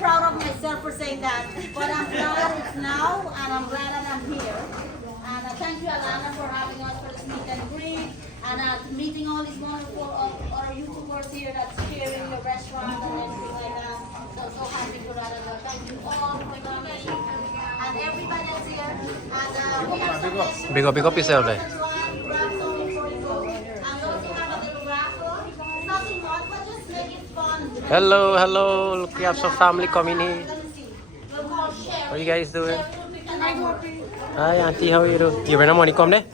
proud of myself for saying that, but I'm glad it's now, and I'm glad that I'm here. And thank you, Alana, for having us for this meet and greet, and meeting all these wonderful our YouTubers here that's sharing your restaurant and everything like that. So happy for that as well. Thank you all for coming, and everybody that's here. And we have some big up yourself there. Hello, look, we have some family coming here. What are you guys doing? Hi auntie, how are you doing? You bring the money come there?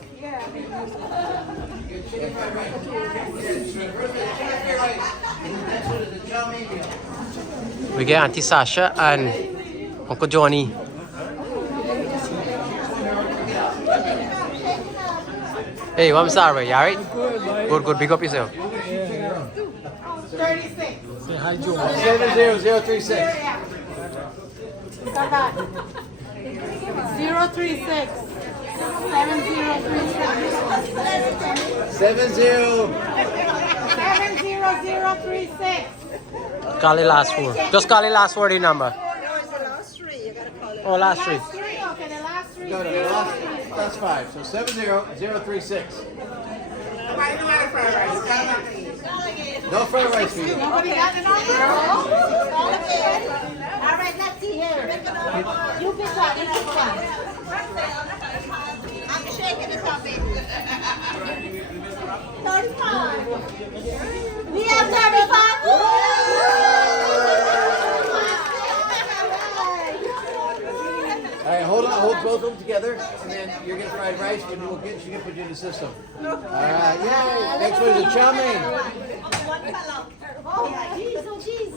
We get Auntie Sasha and Uncle Johnny. Hey, I'm sorry, you alright? Good, big up yourself. 36. Say hi, Joe. 70036. 036. 70036. Call the last four. Just call the last four of the number. No, it's the last three. You gotta call it. Oh, last three. Okay, the last three. No, that's 5. So 70036. No fried rice for you. Nobody got the number? All right, let's see here. You pick one. I'm shaking the topic. 35. We have 35. All right, hold both of them together, and then you're gonna fried rice, but she can put you in the system. All right, yay! Next one is a chow mein. Oh, jeez, oh, jeez.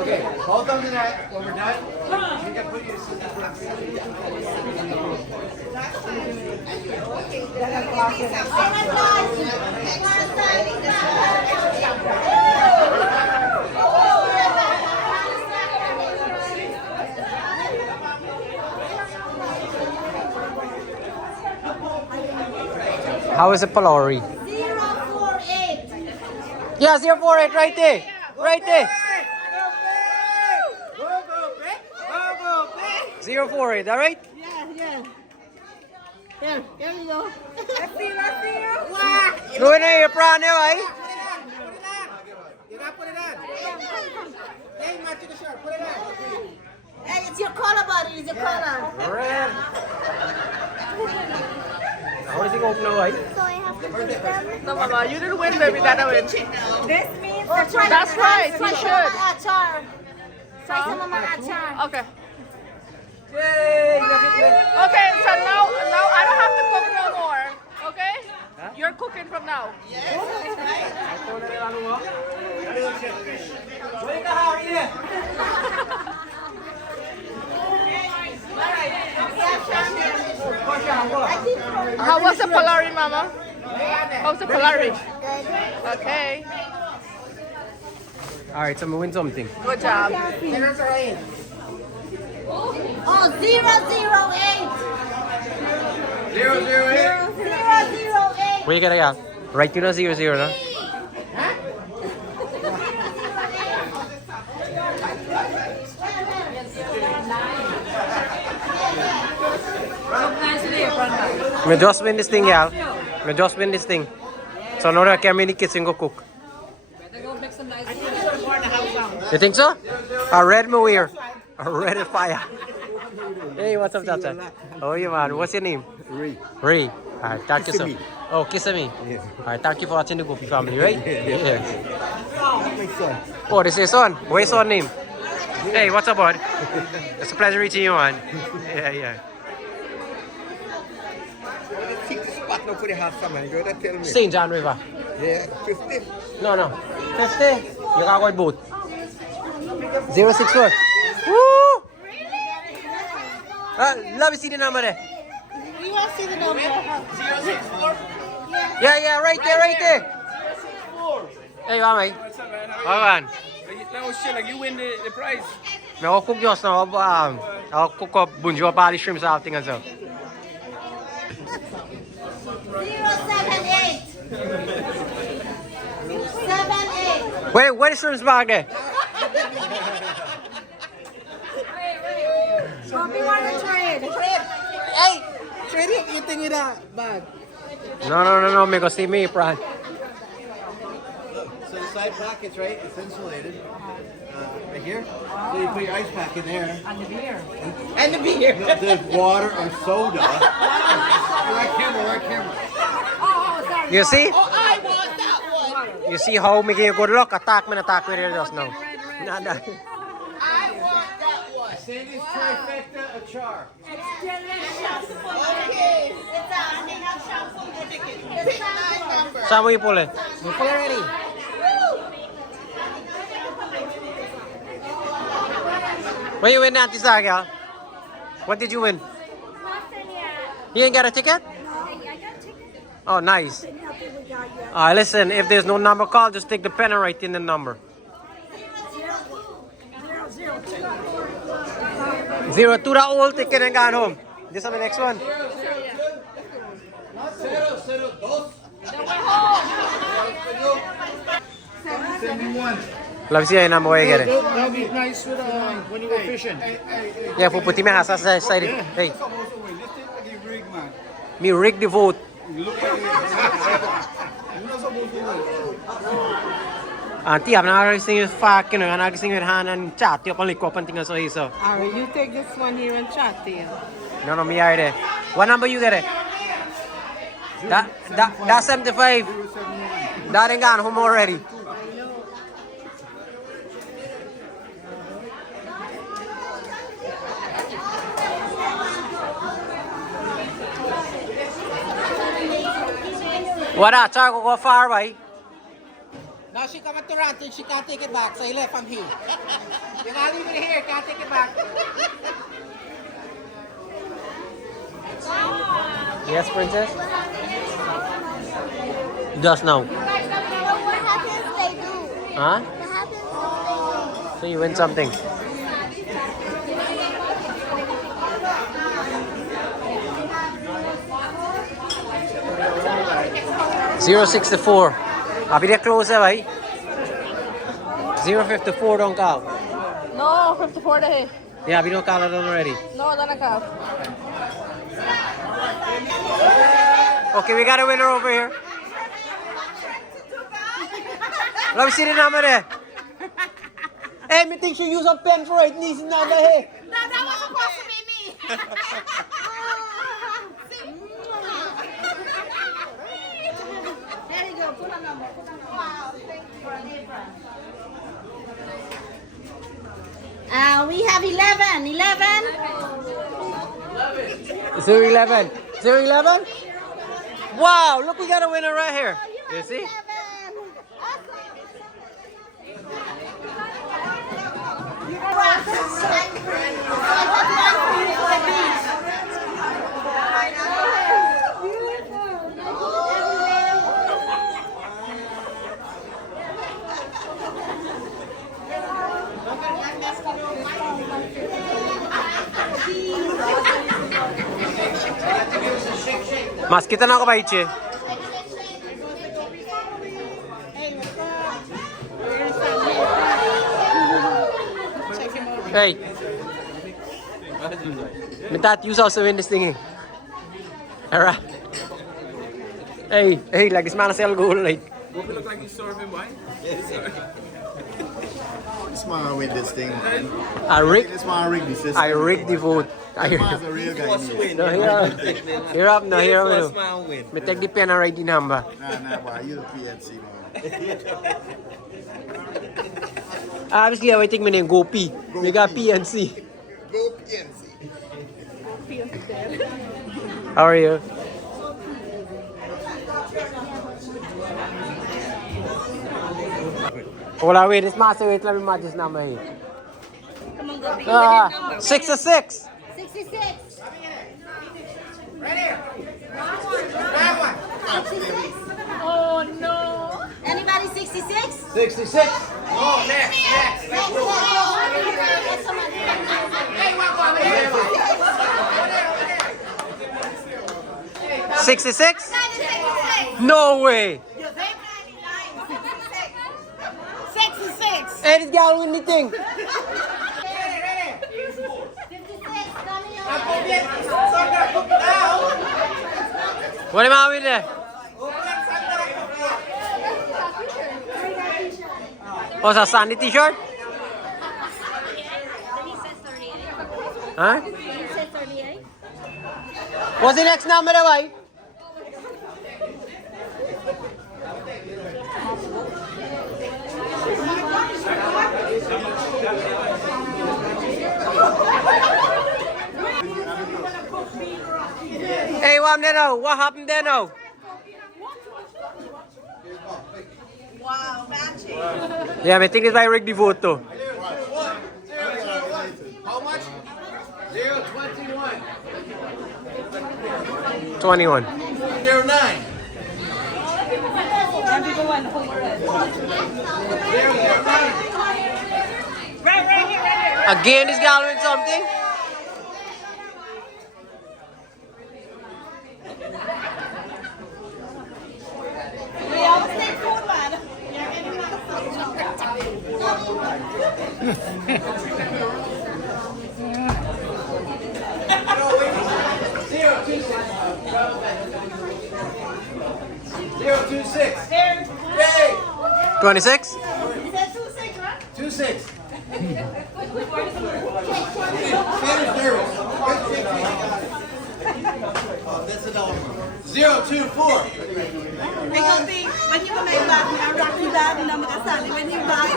Okay, hold on to that. When we're done, she can put you in the system. How is it Polari? 048. Yeah, 048 right there. Right there. 048, alright? Yeah. Here you go. Let's see you. Throw it in your prawn there, right? You gotta put it on. Hey, match the shirt. Put it on. Hey, it's your collar, buddy. It's your collar. Red. How does it open now, right? So I have to put it down. No, Mama, you didn't win, baby. That win. This means That's right, you should. Achar. Try some of my achar. Okay. Okay, so now I don't have to cook no more. Okay? You're cooking from now. How was the Polari, Mama? How's the Polari? Okay. Alright, so I'm gonna win something. Good job. Oh, 008. 008. Where you gonna go? Right to the 00, no? Me just win this thing, y'all. Me just win this thing. So now I can make the kitchen go cook. You think so? A red me wear. A red fire. Hey, what's up, Tata? How are you, man? What's your name? Ray. Alright, thank you, sir. Oh, Kissimmee. Yes. Alright, thank you for watching the Gopi family, right? Yes. My son. Oh, this is your son. What's your son name? Hey, what's up, bud? It's a pleasure meeting you, man. Yeah. Pick the spot now for the half summer. You gotta tell me. St. John River. Yeah, 50. No. 50. You got one boat. 064. Woo! Let me see the number there. You want to see the number? 064. Yeah, right there. Hey, all right. All right. Now, shit, like you win the prize. I'll cook just now. I'll cook up bunjo, barley shrimps, and everything as well. 078. Wait, what is shrimps back there? Bobby wanna trade. Hey, trade it, eating it out. Bad. No, me go see me, Fran. So the side pockets, right? It's insulated. Right here. So you put your ice pack in there. And the beer. There's water or soda. Right camera. You see? Oh, I want that one. You see how me give you good luck? Attack with it just now. Nah. I want that one. Sandy's trifecta a char. Okay. It's shampoo. Pick 9 number. Saan mo ipuli? You full already? What you win, Auntie Saga? What did you win? You ain't got a ticket? Oh, nice. Listen, if there's no number called, just take the pen and write in the number. 02, the old ticket and gone home. This is the next one. 71. Let me see your number where you get it. That'll be nice with, when you go fishing. Yeah, puputi me hasa sa side. Hey. Me rig the vote. Auntie, I'm not going to sing with fucking, I'm not going to sing with hand and chat. You're only cop and things so easy. Alright, you take this one here and chat to you. No, me are there. What number you get it? That's 75. That ain't gone home already. What up? Try to go far away. Now she come to Toronto and she can't take it back, so he left from here. You gotta leave it here, can't take it back. Yes, princess? Just now. What happens they do? Huh? What happens So you win something. $0.64. I'll be there closer, right? $0.54 don't count. No, 54 dahi. Yeah, we don't count it already. No, dana ka. Okay, we got a winner over here. Let me see the number there. Hey, me think she use a pen for it. This number here. That was supposed to be me. There you go. Put a number. Wow. Thank you for a difference. We have 11. 11. 011. 011? Wow, look, we got a winner right here. You see? Mas kita na ako ba, Ichi? Hey. My dad used also in this thingy. Alright. Hey, like this man is go like. Don't it look like you're serving wine? This man win this thing, man. I rigged the system. I rigged the vote. This man's a real guy. No, here up, no, here up. Me take the pen and write the number. Nah, boy, you the PNC, man. Obviously, I take my name Gopi. We got PNC. Go PNC. How are you? Hold on, wait, this master, wait, let me match this number here. Come on, Gopi. 66. 66. Right here. Grab one. Oh no. Anybody 66? 66. Oh, next. Let's go. Hey, what? 66? No way. 66. Hey, this girl win the thing. 56 coming your Ako way. din, Sandra, cook now. What am I with there? Sandra, cook. Oh, it's a Sandy t-shirt? Huh? What's the next number, boy? Hey, what happened there now? What happened there now? Wow, matching. Yeah, I think it's by Rick the vote too. How much? 021. 21. 09. Again, this guy win something? We always take food, man. Zero 26. There. Yay! 26? Is that 2-6, right? 26. Sandra's nervous. That's a dollar. 024. Because when you make back, I rock you down and I'm going to sell when you buy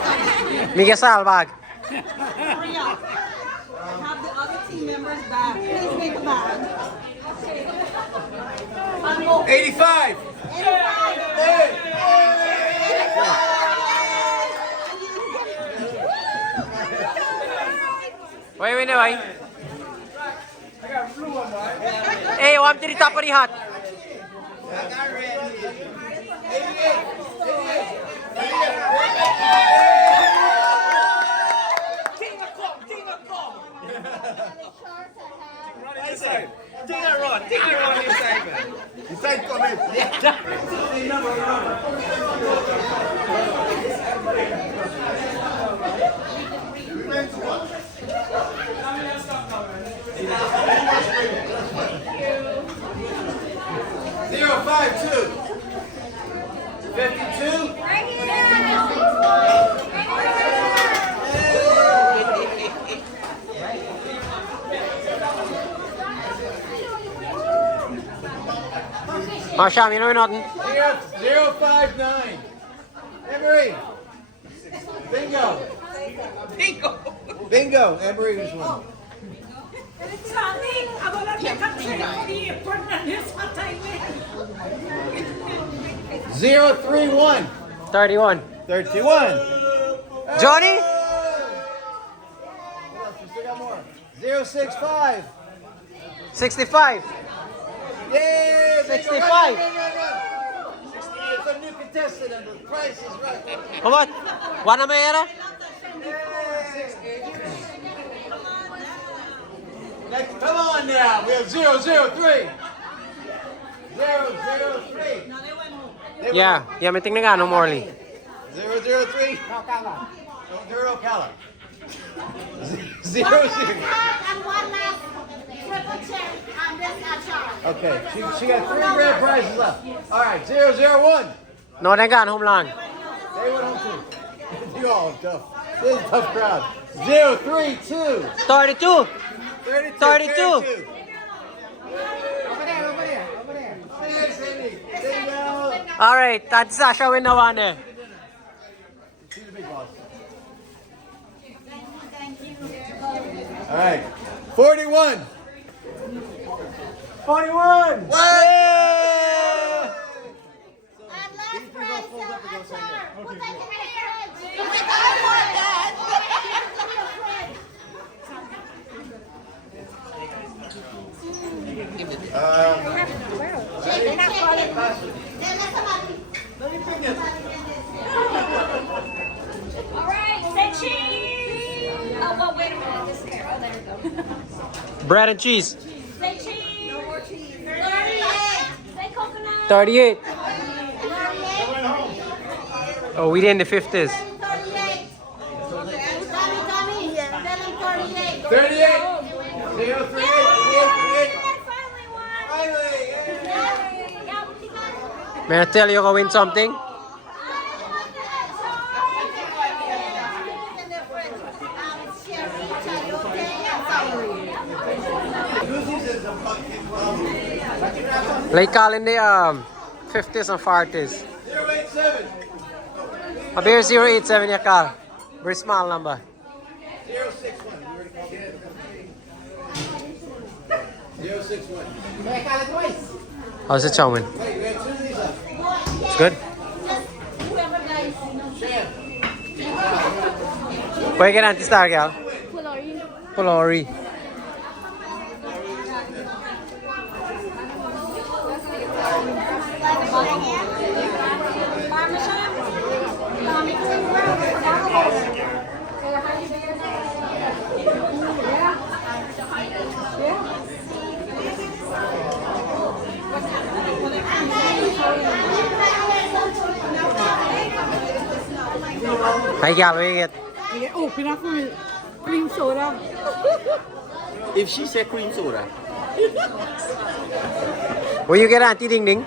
Miguel Salbag. hurry up. Have the other team members back. Please make a bag. 85. Wait, wait. Hey, I'm to the top of the hat. Take that run inside, man. Inside comment. Zero 52. 52. Oh, Sham, you know nothing. 059. Emery. Bingo. Bingo. Emery was one. Zero 31. 31. 31. Johnny? Hold on, we still got more. 065. 65. Yay! 65. Run. It's a new contestant and the price is right. Come on. What number era? Come on now. We have 003. 003. Yeah, may tingnan nga, no Morley. 003. Zero Ocala. 0 And one last triple check on this achar. Okay, she got 3 grand prizes left. All right, 001. No, they got home lang. They went home too. You all are tough. This is a tough crowd. 032. 32. 32. 32. Over there. Hey, Cindy. Bingo. All right, that's Sasha win na one eh. She's the big boss. All right, 41. 41. And What? last prize, achar. Put that in the fridge. Alright, say cheese! Oh, well, wait a minute. This here. Oh, there we go. Bread and cheese. Say cheese! No more cheese. 38! Say coconut! 38. Oh, we in the 50s. May I tell you you're going to win something? Like calling the 50s and 40s. 087. A beer 087 you call. Very small number. 061. You already called it. 061. May I call it twice? How's it showing? Wait, we have two of these up. It's good? Whoever guys, Shan. Where you get anti-star, girl? Pulori. Hi, girl, where you get? Open up for cream soda. If she said cream soda. Where you get Auntie Ding Ding?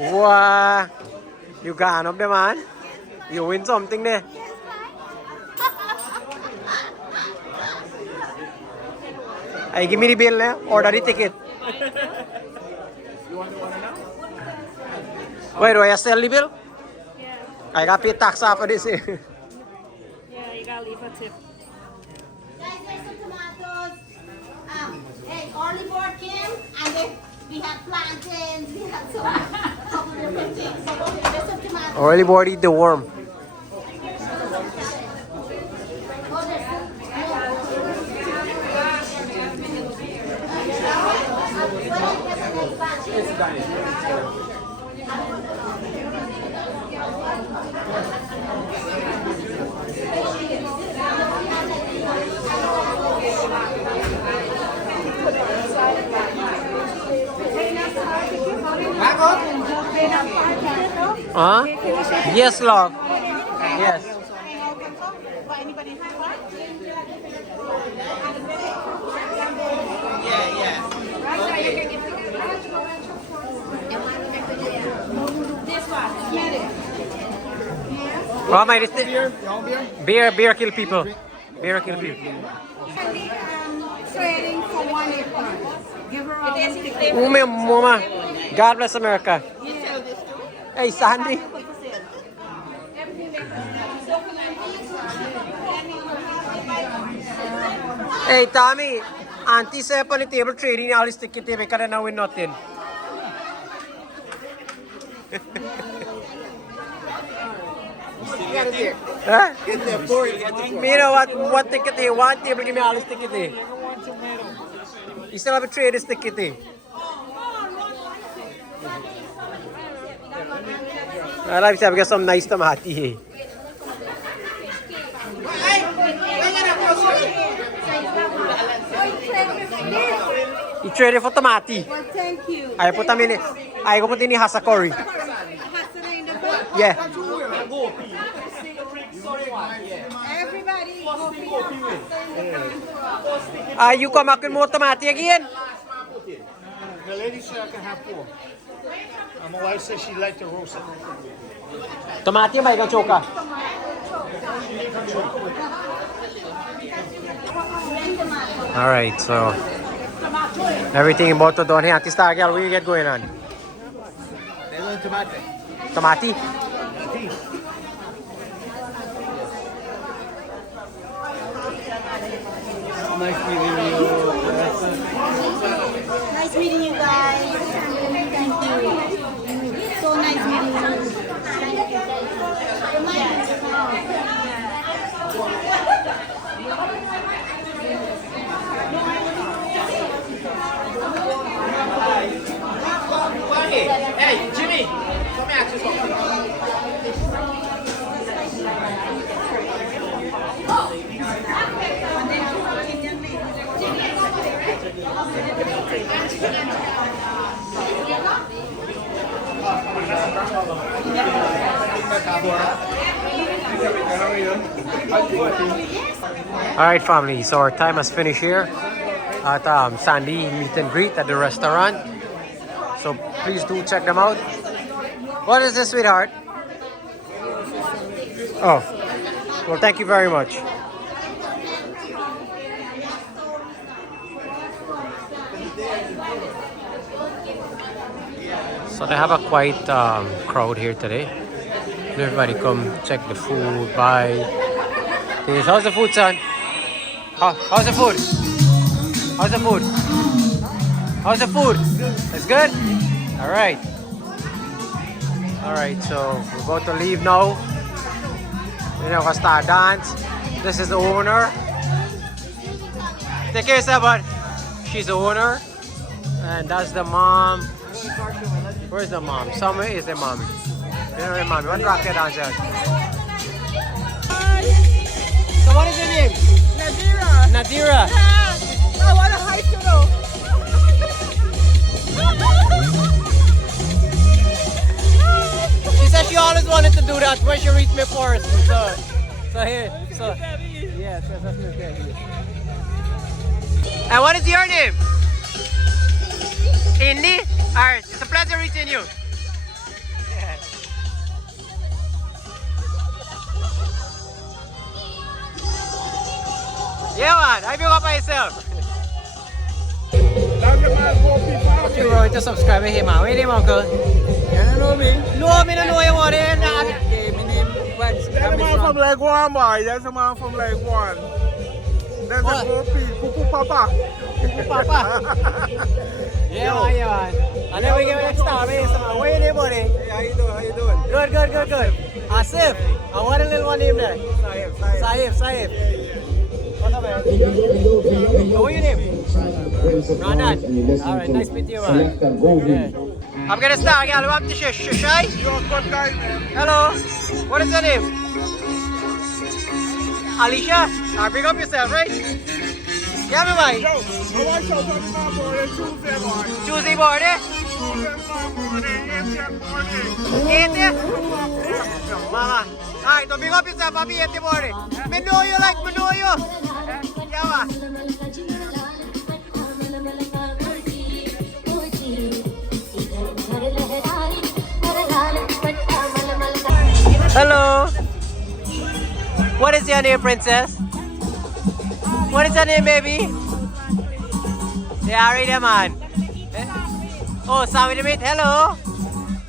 Wow. You got up there, man. You win something there. Hey, give me the bill there. Order the ticket. You want the one now? Wait, do I sell the bill? Yeah. I got paid tax off of this. Yeah, you gotta leave a tip. guys, there's some tomatoes. Hey, early board came, and then we had plantains, we had some couple different things. So there's some tomatoes. Early board eat the worm. Oh, there's Huh? Yes, love. Yes. Oh, my, this beer kill people. Beer kill people. Trading for 1 acre. Give her all them tickets. Mama. God bless America. Hey, Sandy. Hey, Tommy. Auntie said on the table trading all this ticket because now win nothing. Huh? Get there for it. Get there. You know what ticket they want? Table give me all this ticket. You still have a trade this ticket. I like to get some nice tomato here. You traded for tomato. Well, thank you. I put them in it. I go put in the hasakori. Yeah. Everybody, You come back with more tomato again? The lady said I can have 4. My wife said she'd like to roast it. Tomato ba ikaw choka? Alright, so everything about to done here. Auntie Star Girl, what you get going on? There's one tomato. Tomati? Nice meeting you. nice meeting you guys. Thank you. So nice meeting you. Hey, Jimmy, come here, ask you something. Alright family, so our time has finished here at Sandy Meet and Greet at the restaurant. So please do check them out. What is this, sweetheart? Oh, well, thank you very much. So they have a quite crowd here today. Everybody come check the food, buy things. How's the food, son? How's the food? How's the food? How's the food? It's good? Alright. Alright, so we're about to leave now. We're gonna start dance. This is the owner. Take care of yourself, bud. She's the owner. And that's the mom. Where's the mom? Somewhere is the mom. You know the mom. One rock that dance. So what is your name? Nadira. Nadira. Yeah. I want to hike you though. She said she always wanted to do that when she reached me first. So here. So yes, that's Miss Debbie. And what is your name? Indy? Alright, it's a pleasure meeting you. Yeah. Yeah, man. I feel up by yourself. Okay, bro, just subscribe to him, man. Where is him, uncle? You know me? No, me don't know you want it. Okay, my name is That's a man from Leg One, boy. That's a man from Leg One. That's What? a Gopi, Pupu Papa. Papa. Yeah, man, yeah, man. And then we give it next time, man. Where you there, buddy? Hey, how you doing? How you doing? Good. Asif. And what a little one name there? Sahib. What's up, man? What's your name? Ranan. Alright, nice meeting you, man. Yeah. I'm gonna start again. I'm to Shai. You're a good guy, man. Hello. What is your name? Alicia. Bring up yourself, right? Yeah, me, boy. Yo, I want you to come to my boy Tuesday morning. Tuesday morning. Tuesday morning, 80? Mama. Alright, so bring up yourself. I'll be 80 morning. Me know you like me know you. Yeah, man. Hello. What is your name, princess? What is your name, baby? Yeah, right there, man. Oh, sorry to meet. Hello.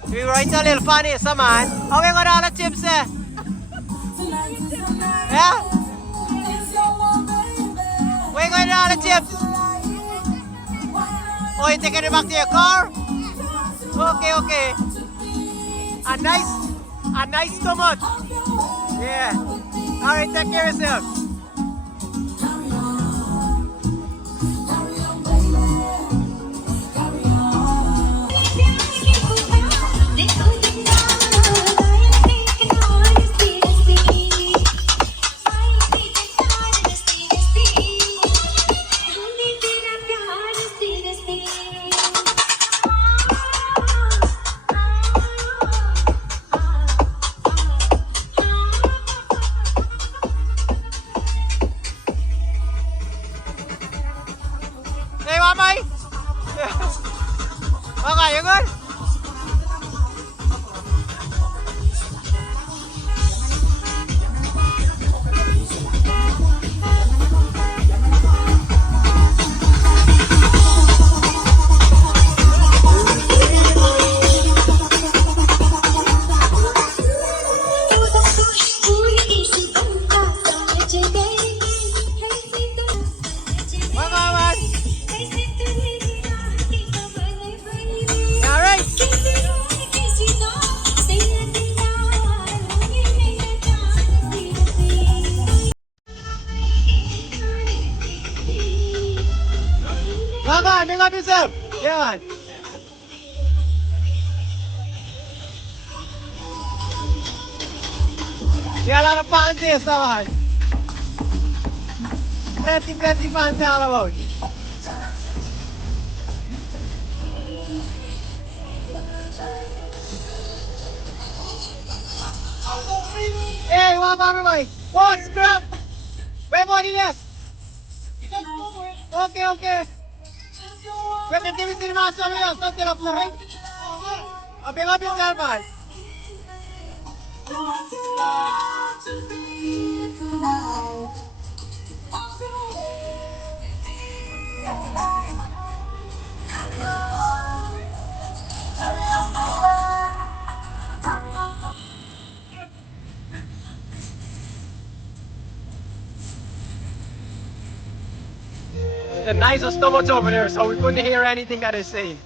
We were into a little funny, so man. How we got all the chips there? Yeah? Where you going all the chips? Oh, you taking it back to your car? Okay. A nice stomach. Yeah. Alright, take care of yourself. Hey, Mama. Okay, you good? Come on, bring up yourself. Yeah, man. Yeah, a lot of fans here, son. Plenty fans all about. Hey, what about everybody? What's crap? Where money left? Okay. Pwede TV cinema sa mga something up na right? Open up yourself, man. The nicest stomachs over there, so we couldn't hear anything that they say.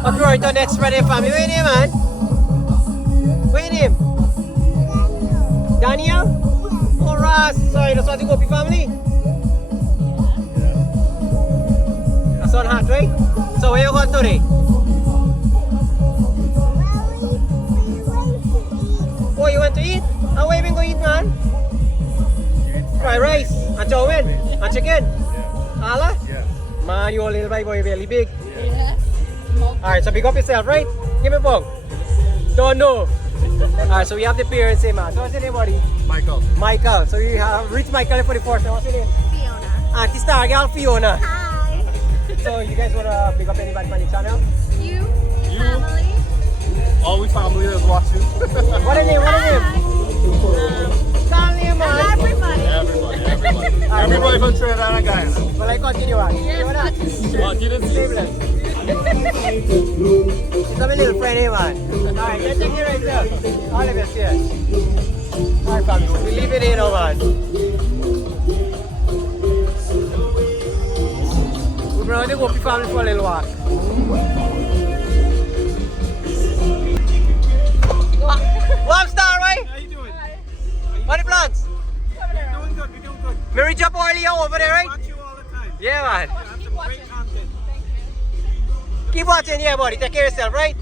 Okay, we're the next Friday family. Where name, man? Where name? Daniel? Oh, Ross. Sorry, that's what the Gopi family. That's on hot, right? So where you going today? Oh, you want to eat? How are you going to eat, man? Fried rice and chow mein and chicken. Allah? Man, you a little boy, you're really big. Alright, so pick up yourself, right? Give me a bug. Don't know. Alright, so we have the parents here, man. So what's your name, buddy? Michael. Michael. So we have Rich Michael for the first time. What's your name? Fiona. Auntie Star Girl, Fiona. Hi. So you guys want to pick up anybody from the channel? You? Your family? All we family is watching. What a name, what a name? Call name, man. Everybody. Everybody from Trinidad and Guyana. Well, I continue on. What, you didn't see? She's my little friend here, man. Alright, let's take care of yourself. All of us here. Alright, family. We leave it here now, man. We're going to go with the family for a little walk. What Star, right? How you doing? What are the plans? We're doing good, we're doing good. Mary jump earlier over there, right? Watch you all the time. Yeah, man. You have some great content. Keep watching, yeah, buddy. Take care of yourself, right?